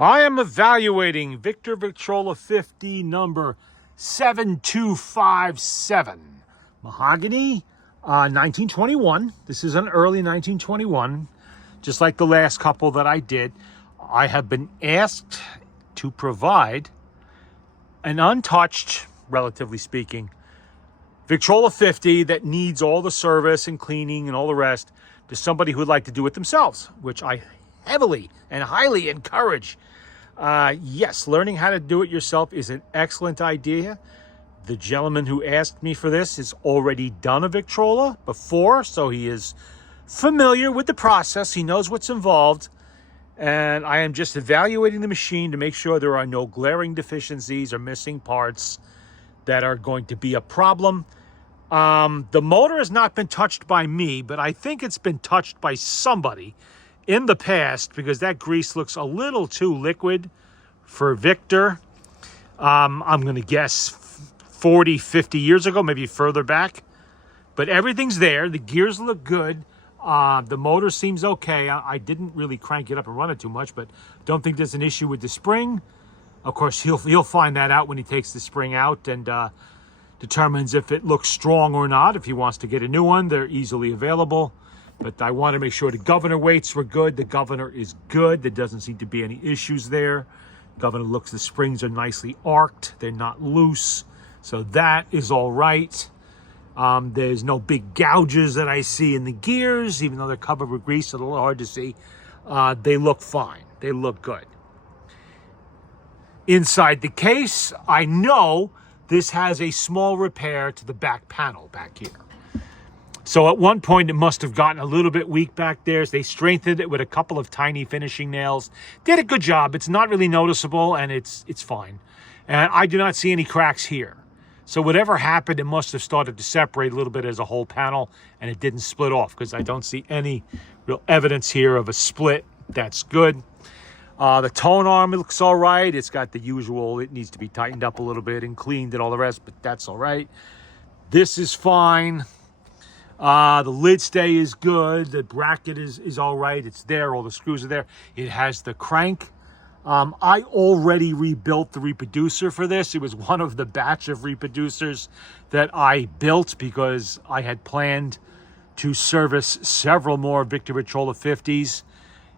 I am evaluating Victor Victrola 50 number 7257. Mahogany, 1921. This is an early 1921, just like the last couple that I did. I have been asked to provide an untouched, relatively speaking, Victrola 50 that needs all the service and cleaning and all the rest to somebody who would like to do it themselves, which I heavily and highly encourage. Yes, learning how to do it yourself is an excellent idea. The gentleman who asked me for this has already done a Victrola before, so he is familiar with the process. He knows what's involved. And I am just evaluating the machine to make sure there are no glaring deficiencies or missing parts that are going to be a problem. The motor has not been touched by me, but I think it's been touched by somebody in the past because that grease looks a little too liquid for Victor. I'm going to guess 40, 50 years ago, maybe further back. But everything's there. The gears look good. The motor seems okay. I didn't really crank it up and run it too much, but don't think there's an issue with the spring. Of course, he'll find that out when he takes the spring out and determines if it looks strong or not. If he wants to get a new one, they're easily available. But I want to make sure the governor weights were good. The governor is good. There doesn't seem to be any issues there. Governor looks, the springs are nicely arced. They're not loose. So that is all right. There's no big gouges that I see in the gears, even though they're covered with grease, a little hard to see. They look fine. They look good. Inside the case, I know this has a small repair to the back panel back here. So at one point, it must have gotten a little bit weak back there. So they strengthened it with a couple of tiny finishing nails. Did a good job. It's not really noticeable, and it's fine. And I do not see any cracks here. So whatever happened, it must have started to separate a little bit as a whole panel, and it didn't split off because I don't see any real evidence here of a split. That's good. The tone arm, it looks all right. It's got the usual, it needs to be tightened up a little bit and cleaned and all the rest, but that's all right. This is fine. The lid stay is good. The bracket is all right. It's there. All the screws are there. It has the crank. I already rebuilt the reproducer for this. It was one of the batch of reproducers that I built because I had planned to service several more Victor Victrola 50s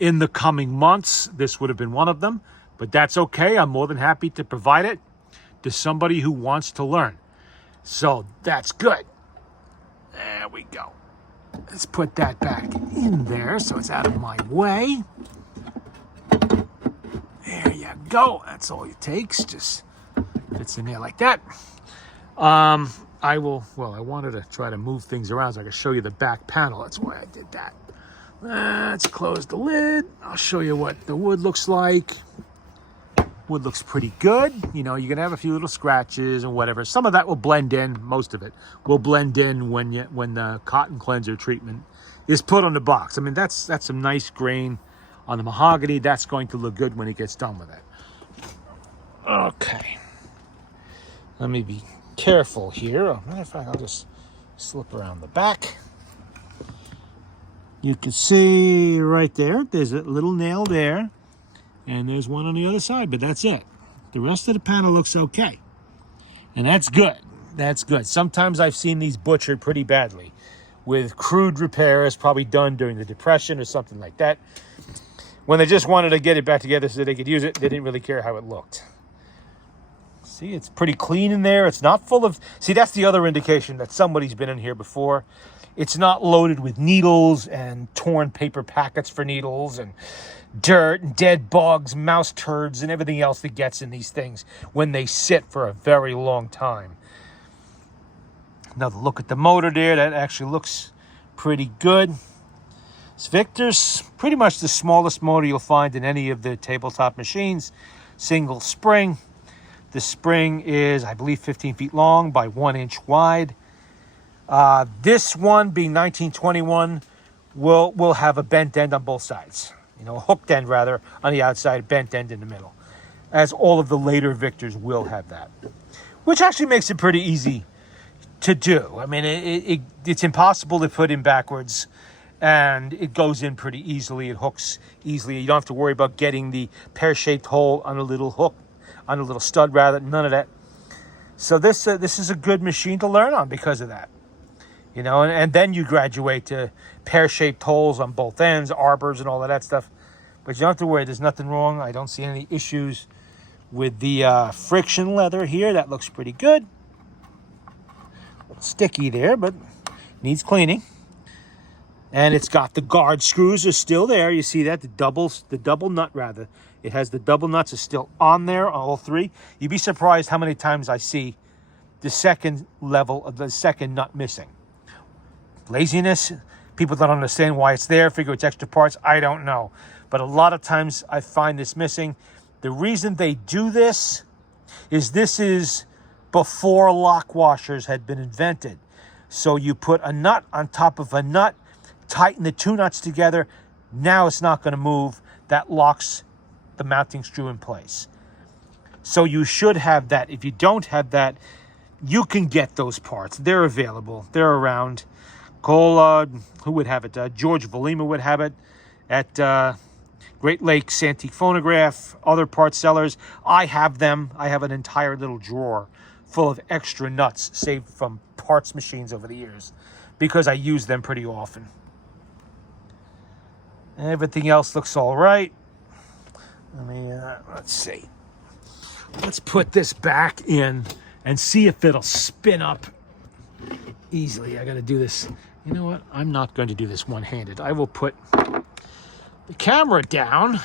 in the coming months. This would have been one of them, but that's okay. I'm more than happy to provide it to somebody who wants to learn. So that's good. There we go. Let's put that back in there so it's out of my way. There you go. That's all it takes. Just fits in there like that. I wanted to try to move things around so I could show you the back panel. That's why I did that. Let's close the lid. I'll show you what the wood looks like. Wood looks pretty good. You know, you're going to have a few little scratches and whatever. Some of that will blend in. Most of it will blend in when the cotton cleanser treatment is put on the box. I mean, that's some nice grain on the mahogany. That's going to look good when it gets done with it. Okay. Let me be careful here. As a matter of fact, I'll just slip around the back. You can see right there, there's a little nail there. And there's one on the other side, but that's it. The rest of the panel looks okay. And that's good. That's good. Sometimes I've seen these butchered pretty badly with crude repairs, probably done during the Depression or something like that. When they just wanted to get it back together so they could use it, they didn't really care how it looked. See, it's pretty clean in there. It's not full of... See, that's the other indication that somebody's been in here before. It's not loaded with needles and torn paper packets for needles and dirt and dead bugs, mouse turds, and everything else that gets in these things when they sit for a very long time. Another look at the motor there. That actually looks pretty good. This Victor's pretty much the smallest motor you'll find in any of the tabletop machines. Single spring. The spring is, I believe, 15 feet long by 1 inch wide. This one, being 1921, will have a bent end on both sides. You know, a hooked end rather on the outside, bent end in the middle. As all of the later Victors will have that. Which actually makes it pretty easy to do. I mean, it's impossible to put in backwards. and it goes in pretty easily. It hooks easily. You don't have to worry about getting the pear-shaped hole on a little hook, on a little stud rather. None of that. So this is a good machine to learn on because of that. You know, and then you graduate to pear-shaped holes on both ends, arbors and all of that stuff. But you don't have to worry. There's nothing wrong. I don't see any issues with the friction leather here. That looks pretty good. A little sticky there, but needs cleaning. And it's got the guard screws are still there. You see that? The double nut rather. It has the double nuts are still on there, all three. You'd be surprised how many times I see the second level of the second nut missing. Laziness. People don't understand why it's there. Figure it's extra parts. I don't know. But a lot of times I find this missing. The reason they do this is before lock washers had been invented. So you put a nut on top of a nut, tighten the two nuts together. Now it's not going to move. That locks the mounting screw in place. So you should have that. If you don't have that, you can get those parts. They're available. They're around. Call, who would have it? George Volima would have it at Great Lakes Antique Phonograph, other part sellers. I have them. I have an entire little drawer full of extra nuts saved from parts machines over the years because I use them pretty often. Everything else looks all right. Let me, let's see. Let's put this back in and see if it'll spin up easily. I got to do this. You know what? I'm not going to do this one-handed. I will put the camera down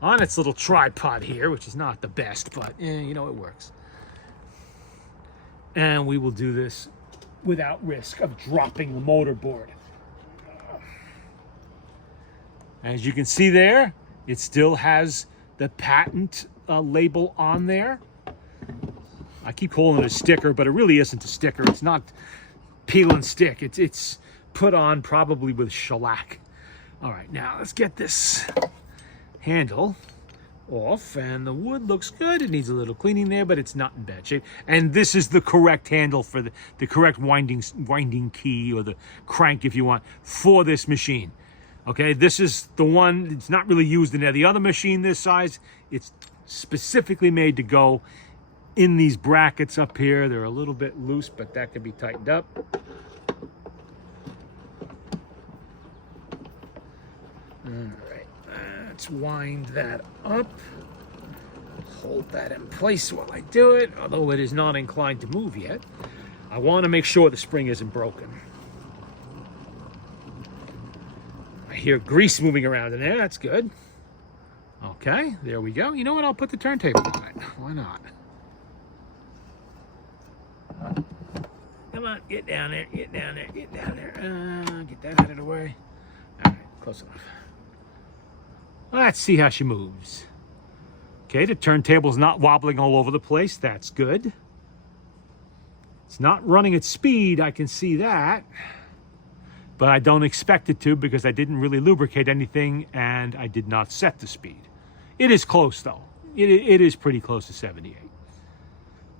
on its little tripod here, which is not the best, but you know, it works. And we will do this without risk of dropping the motor board. As you can see there, it still has the patent label on there. I keep calling it a sticker, but it really isn't a sticker. It's not peel and stick. It's put on probably with shellac. All right, now let's get this handle off, and the wood looks good. It needs a little cleaning there, but it's not in bad shape. And this is the correct handle for the correct winding key, or the crank if you want, for this machine. Okay, this is the one. It's not really used in any other machine this size. It's specifically made to go in these brackets up here. They're a little bit loose, but that can be tightened up. All right, let's wind that up. Hold that in place while I do it, although it is not inclined to move yet. I want to make sure the spring isn't broken. I hear grease moving around in there. That's good. Okay, there we go. You know what? I'll put the turntable on it. Why not? Come on, get down there, get down there, get down there. Get that out of the way. All right, close enough. Let's see how she moves. Okay, the turntable's not wobbling all over the place. That's good. It's not running at speed. I can see that. But I don't expect it to because I didn't really lubricate anything and I did not set the speed. It is close, though. It is pretty close to 78.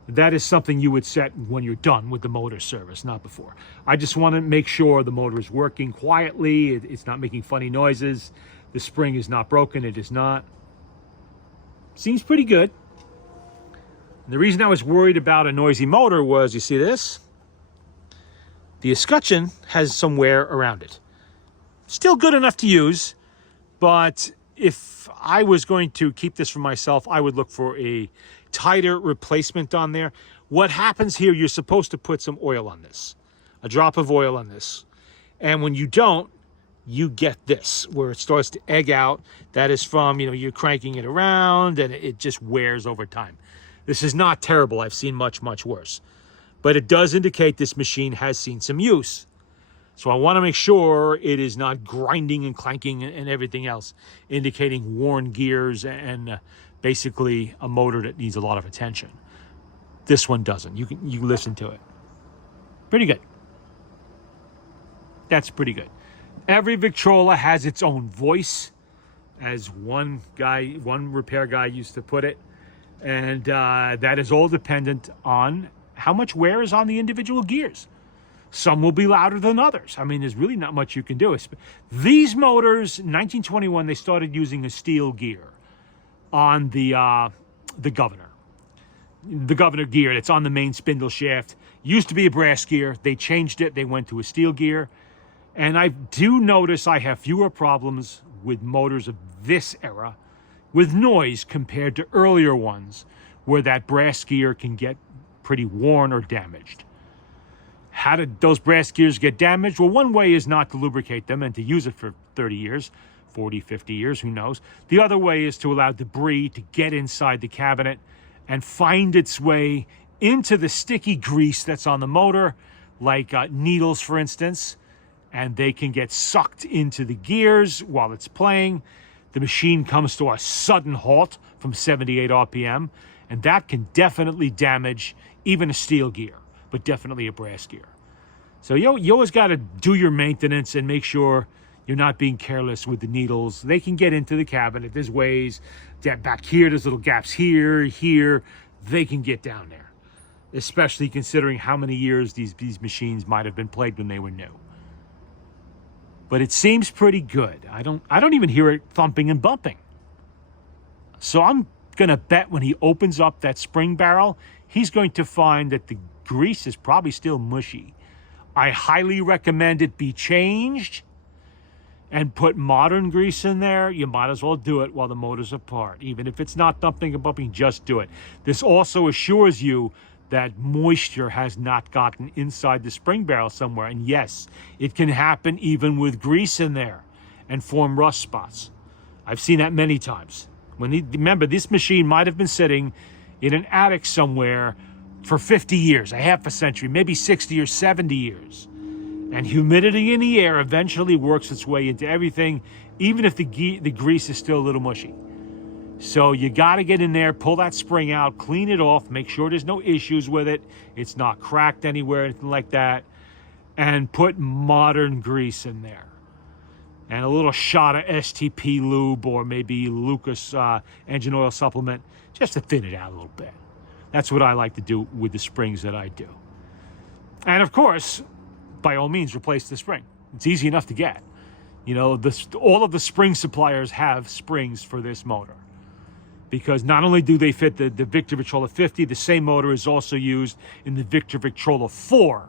That is something you would set when you're done with the motor service, not before. I just want to make sure the motor is working quietly. It's not making funny noises. The spring is not broken. It is not. Seems pretty good. And the reason I was worried about a noisy motor was, you see this? The escutcheon has some wear around it. Still good enough to use, but if I was going to keep this for myself, I would look for a tighter replacement on there. What happens here, you're supposed to put some oil on this, a drop of oil on this. And when you don't, you get this, where it starts to egg out. That is from, you're cranking it around and it just wears over time. This is not terrible. I've seen much, much worse. But it does indicate this machine has seen some use. So I want to make sure it is not grinding and clanking and everything else, indicating worn gears and basically a motor that needs a lot of attention. This one doesn't. You listen to it. Pretty good. That's pretty good. Every Victrola has its own voice, as one repair guy used to put it. And that is all dependent on how much wear is on the individual gears. Some will be louder than others. I mean, there's really not much you can do. These motors, in 1921, they started using a steel gear on the Governor. The Governor gear that's on the main spindle shaft. Used to be a brass gear. They changed it. They went to a steel gear. And I do notice I have fewer problems with motors of this era with noise compared to earlier ones where that brass gear can get pretty worn or damaged. How did those brass gears get damaged? Well, one way is not to lubricate them and to use it for 30 years, 40, 50 years, who knows. The other way is to allow debris to get inside the cabinet and find its way into the sticky grease that's on the motor, like needles, for instance, and they can get sucked into the gears while it's playing. The machine comes to a sudden halt from 78 RPM, and that can definitely damage even a steel gear, but definitely a brass gear. So you always got to do your maintenance and make sure you're not being careless with the needles. They can get into the cabinet. There's ways that back here, there's little gaps here. They can get down there, especially considering how many years these machines might have been played when they were new. But it seems pretty good. I don't even hear it thumping and bumping. So I'm going to bet when he opens up that spring barrel, he's going to find that the grease is probably still mushy. I highly recommend it be changed and put modern grease in there. You might as well do it while the motor's apart. Even if it's not thumping and bumping, just do it. This also assures you that moisture has not gotten inside the spring barrel somewhere. And yes, it can happen even with grease in there and form rust spots. I've seen that many times. Remember, this machine might have been sitting in an attic somewhere for 50 years, a half a century, maybe 60 or 70 years. And humidity in the air eventually works its way into everything, even if the grease is still a little mushy. So you got to get in there, pull that spring out, clean it off, make sure there's no issues with it, it's not cracked anywhere, anything like that, and put modern grease in there. And a little shot of STP lube or maybe Lucas engine oil supplement just to thin it out a little bit. That's what I like to do with the springs that I do. And of course, by all means, replace the spring. It's easy enough to get. You know, all of the spring suppliers have springs for this motor, because not only do they fit the Victor Victrola 50, the same motor is also used in the Victor Victrola 4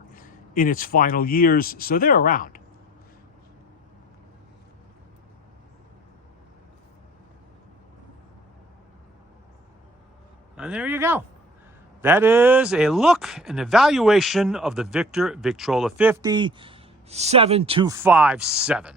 in its final years, so they're around. And there you go. That is a look, an evaluation of the Victor Victrola 50 7257.